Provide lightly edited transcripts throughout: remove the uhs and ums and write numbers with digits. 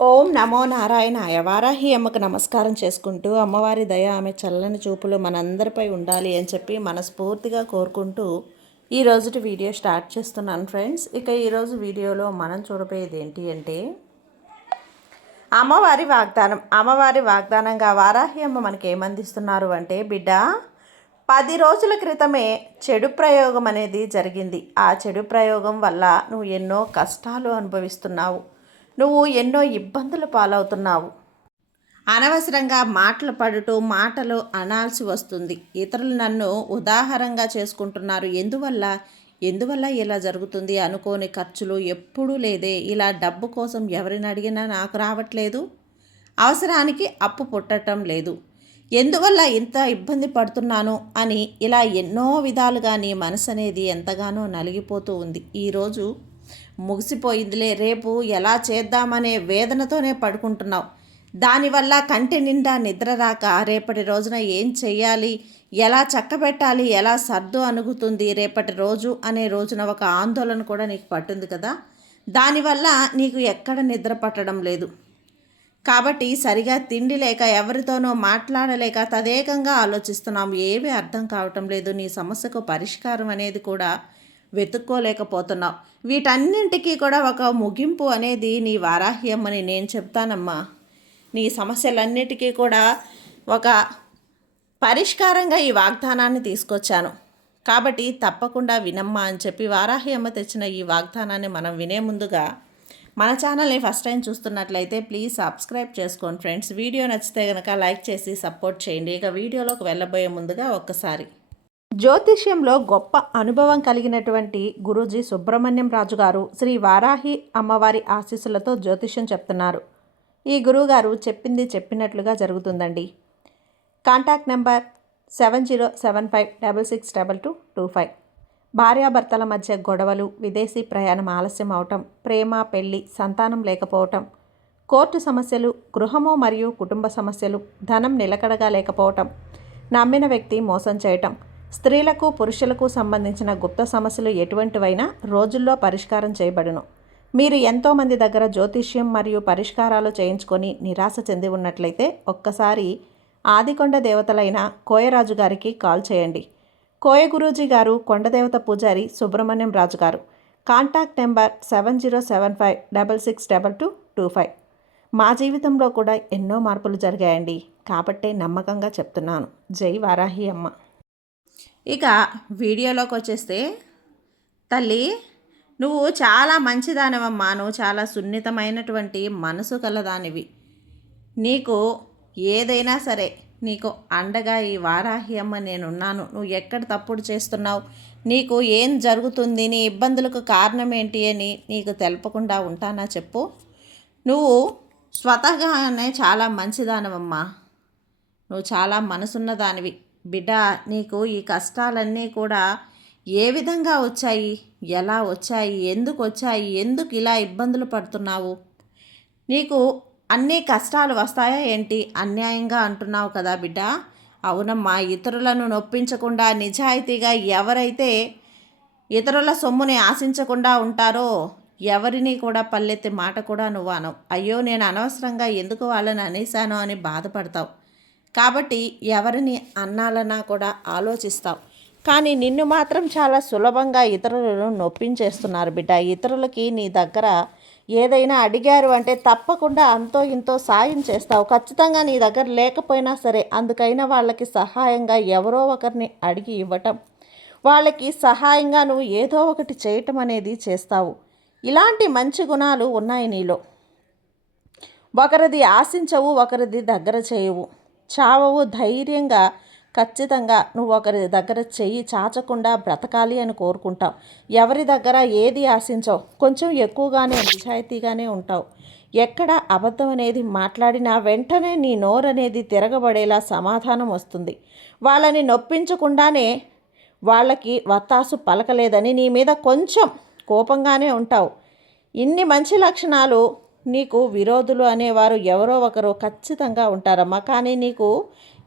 ఓం నమో నారాయణాయ. వారాహి అమ్మకు నమస్కారం చేసుకుంటూ అమ్మవారి దయ ఆమె చల్లని చూపులు మనందరిపై ఉండాలి అని చెప్పి మనస్ఫూర్తిగా కోరుకుంటూ ఈ రోజుటి వీడియో స్టార్ట్ చేస్తున్నాను ఫ్రెండ్స్. ఇక ఈరోజు వీడియోలో మనం చూడబోయేది ఏంటి అంటే అమ్మవారి వాగ్దానంగా వారాహి అమ్మ మనకి ఏమందిస్తున్నారు అంటే, బిడ్డ 10 రోజుల క్రితమే చెడు ప్రయోగం అనేది జరిగింది. ఆ చెడు ప్రయోగం వల్ల నువ్వు ఎన్నో కష్టాలు అనుభవిస్తున్నావు, నువ్వు ఎన్నో ఇబ్బందులు పాలవుతున్నావు. అనవసరంగా మాటలు అనాల్సి వస్తుంది. ఇతరులు నన్ను ఉదాహరణగా చేసుకుంటున్నారు. ఎందువల్ల ఇలా జరుగుతుంది? అనుకోని ఖర్చులు ఎప్పుడూ లేదే. ఇలా డబ్బు కోసం ఎవరిని అడిగినా నాకు రావట్లేదు. అవసరానికి అప్పు పుట్టడం లేదు. ఎందువల్ల ఇంత ఇబ్బంది పడుతున్నాను అని ఇలా ఎన్నో విధాలుగా నీ మనసు అనేది ఎంతగానో నలిగిపోతూ ఉంది. ఈరోజు ముగిసిపోయిందిలే, రేపు ఎలా చేద్దామనే వేదనతోనే పడుకుంటున్నావు. దానివల్ల కంటి నిండా నిద్ర రాక రేపటి రోజున ఏం చెయ్యాలి, ఎలా చక్కబెట్టాలి, ఎలా సర్దు అనుగుతుంది రేపటి రోజు అనే రోజున ఒక ఆందోళన కూడా నీకు పట్టుంది కదా. దానివల్ల నీకు ఎక్కడ నిద్ర పట్టడం లేదు. కాబట్టి సరిగా తిండి లేక, ఎవరితోనో మాట్లాడలేక తదేకంగా ఆలోచిస్తున్నాము. ఏమీ అర్థం కావటం లేదు. నీ సమస్యకు పరిష్కారం అనేది కూడా వెతుక్కోలేకపోతున్నావు. వీటన్నింటికీ కూడా ఒక ముగింపు అనేది నీ వారాహి అమ్మని నేను చెప్తానమ్మా. నీ సమస్యలన్నిటికీ కూడా ఒక పరిష్కారంగా ఈ వాగ్దానాన్ని తీసుకొచ్చాను. కాబట్టి తప్పకుండా వినమ్మా అని చెప్పి వారాహి అమ్మ తెచ్చిన ఈ వాగ్దానాన్ని మనం వినే ముందుగా మన ఛానల్ని ఫస్ట్ టైం చూస్తున్నట్లయితే ప్లీజ్ సబ్స్క్రైబ్ చేసుకోండి ఫ్రెండ్స్. వీడియో నచ్చితే కనుక లైక్ చేసి సపోర్ట్ చేయండి. ఇక వీడియోలోకి వెళ్ళబోయే ముందుగా ఒక్కసారి జ్యోతిష్యంలో గొప్ప అనుభవం కలిగినటువంటి గురూజీ సుబ్రహ్మణ్యం రాజు గారు శ్రీ వారాహి అమ్మవారి ఆశీస్సులతో జ్యోతిష్యం చెప్తున్నారు. ఈ గురువుగారు చెప్పింది చెప్పినట్లుగా జరుగుతుందండి. Contact number 7075662225. భార్యాభర్తల మధ్య గొడవలు, విదేశీ ప్రయాణం ఆలస్యం అవటం, ప్రేమ, పెళ్లి, సంతానం లేకపోవటం, కోర్టు సమస్యలు, గృహము మరియు కుటుంబ సమస్యలు, ధనం నిలకడగా లేకపోవటం, నమ్మిన వ్యక్తి మోసం చేయటం, స్త్రీలకు పురుషులకు సంబంధించిన గుప్త సమస్యలు ఎటువంటివైనా రోజుల్లో పరిష్కారం చేయబడును. మీరు ఎంతోమంది దగ్గర జ్యోతిష్యం మరియు పరిష్కారాలు చేయించుకొని నిరాశ చెంది ఉన్నట్లయితే ఒక్కసారి ఆదికొండ దేవతలైన కోయరాజు గారికి కాల్ చేయండి. కోయ గురూజీ గారు కొండదేవత పూజారి సుబ్రహ్మణ్యం రాజు గారు. Contact number 7075662225. మా జీవితంలో కూడా ఎన్నో మార్పులు జరిగాయండి, కాబట్టే నమ్మకంగా చెప్తున్నాను. జై వారాహి అమ్మ. ఇక వీడియోలోకి వచ్చేస్తే, తల్లి నువ్వు చాలా మంచిదానివమ్మా. నువ్వు చాలా సున్నితమైనటువంటి మనసు కలదానివి. నీకు ఏదైనా సరే నీకు అండగా ఈ వారాహి అమ్మ నేనున్నాను. నువ్వు ఎక్కడ తప్పుడు చేస్తున్నావు, నీకు ఏం జరుగుతుంది, నీ ఇబ్బందులకు కారణం ఏంటి అని నీకు తెలపకుండా ఉంటానా చెప్పు. నువ్వు స్వతహాగానే చాలా మంచిదానవమ్మా. నువ్వు చాలా మనసున్న దానివి బిడ్డ. నీకు ఈ కష్టాలన్నీ కూడా ఏ విధంగా వచ్చాయి, ఎలా వచ్చాయి, ఎందుకు ఇలా ఇబ్బందులు పడుతున్నావు? నీకు అన్ని కష్టాలు వస్తాయా ఏంటి? అన్యాయంగా అంటున్నావు కదా బిడ్డ. అవునమ్మా, ఇతరులను నొప్పించకుండా నిజాయితీగా ఎవరైతే ఇతరుల సొమ్ముని ఆశించకుండా ఉంటారో ఎవరిని కూడా పల్లెత్తి మాట కూడా నువ్వు అనవు. అయ్యో నేను అనవసరంగా ఎందుకు వాళ్ళని అనేశానో అని బాధపడతావు. కాబట్టి ఎవరిని అన్నాలన్నా కూడా ఆలోచిస్తావు. కానీ నిన్ను మాత్రం చాలా సులభంగా ఇతరులను నొప్పించేస్తున్నారు బిడ్డ. ఇతరులకి నీ దగ్గర ఏదైనా అడిగారు అంటే తప్పకుండా అంతో ఇంతో సాయం చేస్తావు. ఖచ్చితంగా నీ దగ్గర లేకపోయినా సరే అందుకైనా వాళ్ళకి సహాయంగా ఎవరో ఒకరిని అడిగి ఇవ్వటం, వాళ్ళకి సహాయంగా నువ్వు ఏదో ఒకటి చేయటం అనేది చేస్తావు. ఇలాంటి మంచి గుణాలు ఉన్నాయి నీలో. ఒకరిది ఆశించవు, ఒకరిది దగ్గర చేయవు, చావవు. ధైర్యంగా ఖచ్చితంగా నువ్వు ఒకరి దగ్గర చెయ్యి చాచకుండా బ్రతకాలి అని కోరుకుంటావు. ఎవరి దగ్గర ఏది ఆశించవు. కొంచెం ఎక్కువగానే నిజాయితీగానే ఉంటావు. ఎక్కడ అబద్ధం అనేది మాట్లాడినా వెంటనే నీ నోరు అనేది తిరగబడేలా సమాధానం వస్తుంది. వాళ్ళని నొప్పించకుండానే వాళ్ళకి వత్తాసు పలకలేదని నీ మీద కొంచెం కోపంగానే ఉంటావు. ఇన్ని మంచి లక్షణాలు నీకు విరోధులు అనేవారు ఎవరో ఒకరు ఖచ్చితంగా ఉంటారమ్మా. కానీ నీకు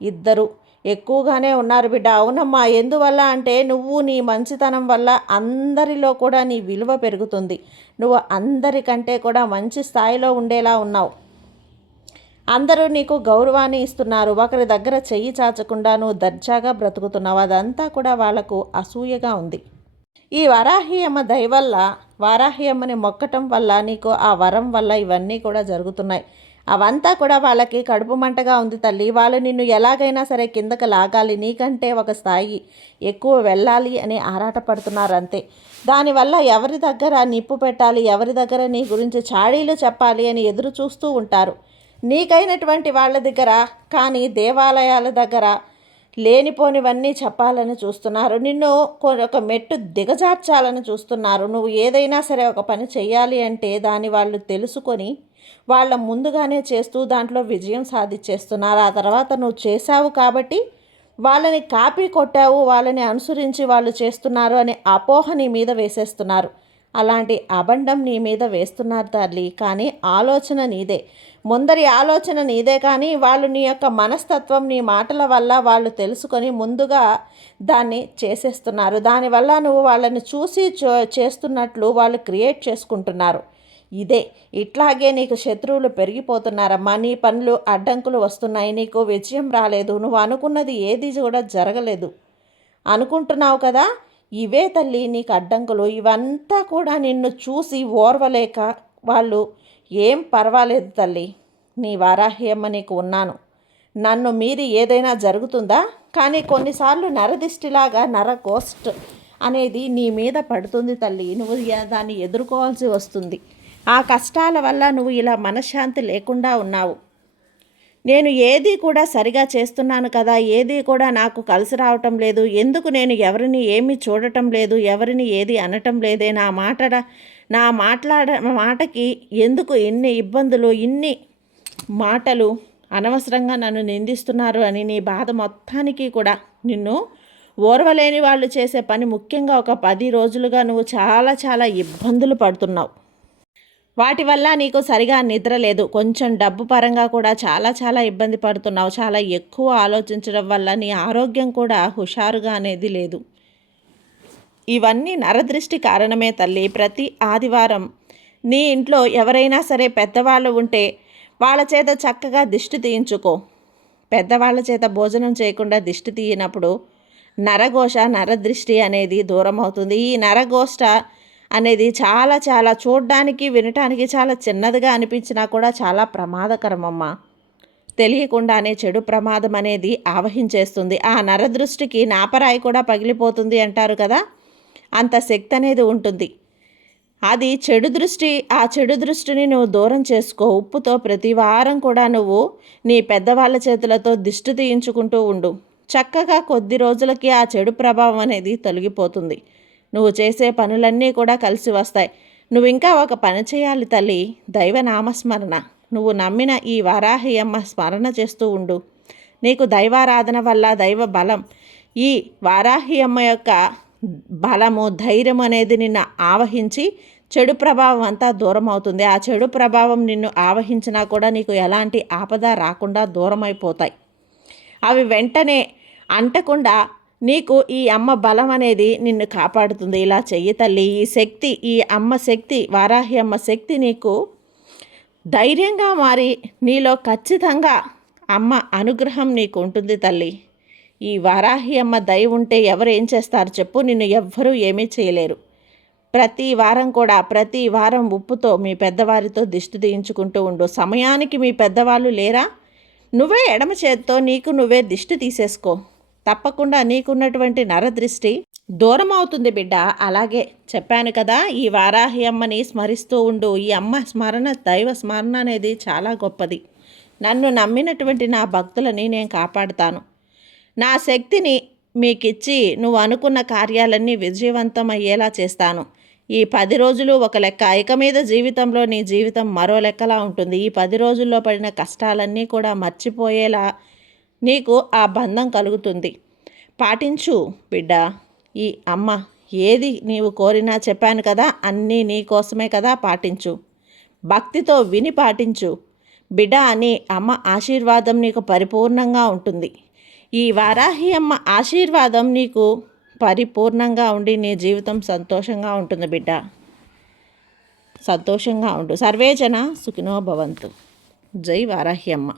ఇద్దరు ఎక్కువగానే ఉన్నారు బిడ్డ. అవునమ్మా, ఎందువల్ల అంటే నువ్వు నీ మంచితనం వల్ల అందరిలో కూడా నీ విలువ పెరుగుతుంది. నువ్వు అందరికంటే కూడా మంచి స్థాయిలో ఉండేలా ఉన్నావు. అందరూ నీకు గౌరవాన్ని ఇస్తున్నారు. ఒకరి దగ్గర చెయ్యి చాచకుండా నువ్వు దర్జాగా బ్రతుకుతున్నావు. అదంతా కూడా వాళ్లకు అసూయగా ఉంది. ఈ వారాహి అమ్మ దయ వల్ల, వారాహి అమ్మని మొక్కటం వల్ల నీకు ఆ వరం వల్ల ఇవన్నీ కూడా జరుగుతున్నాయి. అవంతా కూడా వాళ్ళకి కడుపు మంటగా ఉంది తల్లి. వాళ్ళు నిన్ను ఎలాగైనా సరే కిందకు లాగాలి, నీకంటే ఒక స్థాయి ఎక్కువ వెళ్ళాలి అని ఆరాటపడుతున్నారు అంతే. దానివల్ల ఎవరి దగ్గర నిప్పు పెట్టాలి, ఎవరి దగ్గర నీ గురించి చాడీలు చెప్పాలి అని ఎదురు చూస్తూ ఉంటారు. నీకైనటువంటి వాళ్ళ దగ్గర కానీ దేవాలయాల దగ్గర లేనిపోనివన్నీ చెప్పాలని చూస్తున్నారు. నిన్ను ఒక మెట్టు దిగజార్చాలని చూస్తున్నారు. నువ్వు ఏదైనా సరే ఒక పని చెయ్యాలి అంటే దాన్ని వాళ్ళు తెలుసుకొని వాళ్ళ ముందుగానే చేస్తూ దాంట్లో విజయం సాధించేస్తున్నారు. ఆ తర్వాత నువ్వు చేశావు కాబట్టి వాళ్ళని కాపీ కొట్టావు, వాళ్ళని అనుసరించి వాళ్ళు చేస్తున్నారు అనే అపోహ నీ మీద వేసేస్తున్నారు. అలాంటి అబండం నీ మీద వేస్తున్నారు తల్లి. కానీ ఆలోచన నీదే, ముందరి ఆలోచన నీదే. కానీ వాళ్ళు నీ యొక్క మనస్తత్వం, నీ మాటల వల్ల వాళ్ళు తెలుసుకొని ముందుగా దాన్ని చేసేస్తున్నారు. దానివల్ల నువ్వు వాళ్ళని చూసి చేస్తున్నట్లు వాళ్ళు క్రియేట్ చేసుకుంటున్నారు. ఇట్లాగే నీకు శత్రువులు పెరిగిపోతున్నారమ్మా. నీ పనులు అడ్డంకులు వస్తున్నాయి, నీకు విజయం రాలేదు, నువ్వు అనుకున్నది ఏది కూడా జరగలేదు అనుకుంటున్నావు కదా. ఇవే తల్లి నీకు అడ్డంకులు. ఇవంతా కూడా నిన్ను చూసి ఓర్వలేక వాళ్ళు ఏం పర్వాలేదు తల్లి, నీ వారాహి అమ్మ నీకు ఉన్నాను, నన్ను మీరి ఏదైనా జరుగుతుందా? కానీ కొన్నిసార్లు నరదిష్టిలాగా నరగోస్ట్ అనేది నీ మీద పడుతుంది తల్లి. నువ్వు దాన్ని ఎదుర్కోవాల్సి వస్తుంది. ఆ కష్టాల వల్ల నువ్వు ఇలా మనశ్శాంతి లేకుండా ఉన్నావు. నేను ఏది కూడా సరిగా చేస్తున్నాను కదా, ఏది కూడా నాకు కలిసి రావటం లేదు, ఎందుకు నేను ఎవరిని ఏమీ చూడటం లేదు, ఎవరిని ఏది అనటం లేదే, నా మాటకి ఎందుకు ఇన్ని ఇబ్బందులు, ఇన్ని మాటలు అనవసరంగా నన్ను నిందిస్తున్నారు అని నీ బాధ మొత్తానికి కూడా నిన్ను ఓర్వలేని వాళ్ళు చేసే పని. ముఖ్యంగా ఒక 10 రోజులుగా నువ్వు చాలా చాలా ఇబ్బందులు పడుతున్నావు. వాటి వల్ల నీకు సరిగా నిద్ర లేదు. కొంచెం డబ్బు పరంగా కూడా చాలా చాలా ఇబ్బంది పడుతున్నావు. చాలా ఎక్కువ ఆలోచించడం వల్ల నీ ఆరోగ్యం కూడా హుషారుగా అనేది లేదు. ఇవన్నీ నరదృష్టి కారణమే తల్లి. ప్రతి ఆదివారం నీ ఇంట్లో ఎవరైనా సరే పెద్దవాళ్ళు ఉంటే వాళ్ళ చేత చక్కగా దిష్టి తీయించుకో. పెద్దవాళ్ళ చేత భోజనం చేయకుండా దిష్టి తీయినప్పుడు నరఘోష, నరదృష్టి అనేది దూరం అవుతుంది. ఈ నరఘోష అనేది చాలా చాలా చూడడానికి, వినటానికి చాలా చిన్నదిగా అనిపించినా కూడా చాలా ప్రమాదకరమమ్మా. తెలియకుండానే చెడు ప్రమాదం అనేది ఆవహించేస్తుంది. ఆ నరదృష్టికి నాపరాయి కూడా పగిలిపోతుంది అంటారు కదా, అంత శక్తి అనేది ఉంటుంది. అది చెడు దృష్టి. ఆ చెడు దృష్టిని నువ్వు దూరం చేసుకో. ఉప్పుతో ప్రతి వారం కూడా నువ్వు నీ పెద్దవాళ్ళ చేతులతో దిష్టి తీయించుకుంటూ ఉండు. చక్కగా కొద్ది రోజులకి ఆ చెడు ప్రభావం అనేది తొలగిపోతుంది. నువ్వు చేసే పనులన్నీ కూడా కలిసి వస్తాయి. నువ్వు ఇంకా ఒక పని చేయాలి తల్లి, దైవనామస్మరణ. నువ్వు నమ్మిన ఈ వారాహి అమ్మ స్మరణ చేస్తూ ఉండు. నీకు దైవారాధన వల్ల దైవ బలం, ఈ వారాహి అమ్మ యొక్క బలము, ధైర్యం అనేది నిన్ను ఆవహించి చెడు ప్రభావం అంతా దూరం అవుతుంది. ఆ చెడు ప్రభావం నిన్ను ఆవహించినా కూడా నీకు ఎలాంటి ఆపద రాకుండా దూరం అయిపోతాయి. అవి వెంటనే అంటకుండా నీకు ఈ అమ్మ బలం అనేది నిన్ను కాపాడుతుంది. ఇలా చెయ్యి తల్లి. ఈ శక్తి, ఈ అమ్మ శక్తి, వారాహి అమ్మ శక్తి నీకు ధైర్యంగా మారి నీలో ఖచ్చితంగా అమ్మ అనుగ్రహం నీకు ఉంటుంది తల్లి. ఈ వారాహి అమ్మ దయ ఉంటే ఎవరు ఏం చేస్తారు చెప్పు? నిన్ను ఎవ్వరూ ఏమీ చేయలేరు. ప్రతి వారం ఉప్పుతో మీ పెద్దవారితో దిష్టి తీయించుకుంటూ ఉండు. సమయానికి మీ పెద్దవాళ్ళు లేరా, నువ్వే ఎడమ చేత్తో నీకు నువ్వే దిష్టి తీసేసుకో. తప్పకుండా నీకున్నటువంటి నరదృష్టి దూరం అవుతుంది బిడ్డ. అలాగే చెప్పాను కదా, ఈ వారాహి అమ్మని స్మరిస్తూ ఉండు. ఈ అమ్మ స్మరణ, దైవ స్మరణ అనేది చాలా గొప్పది. నన్ను నమ్మినటువంటి నా భక్తులని నేను కాపాడుతాను. నా శక్తిని మీకిచ్చి నువ్వు అనుకున్న కార్యాలన్నీ విజయవంతం అయ్యేలా చేస్తాను. ఈ 10 రోజులు ఒక లెక్క, ఇక మీద జీవితంలో నీ జీవితం మరో లెక్కలా ఉంటుంది. ఈ 10 రోజుల్లో పడిన కష్టాలన్నీ కూడా మర్చిపోయేలా నీకు ఆ బంధం కలుగుతుంది. పాటించు బిడ్డ. ఈ అమ్మ ఏది నీవు కోరినా చెప్పాను కదా, అన్నీ నీ కోసమే కదా, పాటించు. భక్తితో విని పాటించు బిడ్డ అని అమ్మ ఆశీర్వాదం నీకు పరిపూర్ణంగా ఉంటుంది. ఈ వారాహి అమ్మ ఆశీర్వాదం నీకు పరిపూర్ణంగా ఉండి నీ జీవితం సంతోషంగా ఉంటుంది బిడ్డ. సంతోషంగా ఉండు. సర్వేజన సుఖినో భవంతు. జై వారాహి అమ్మ.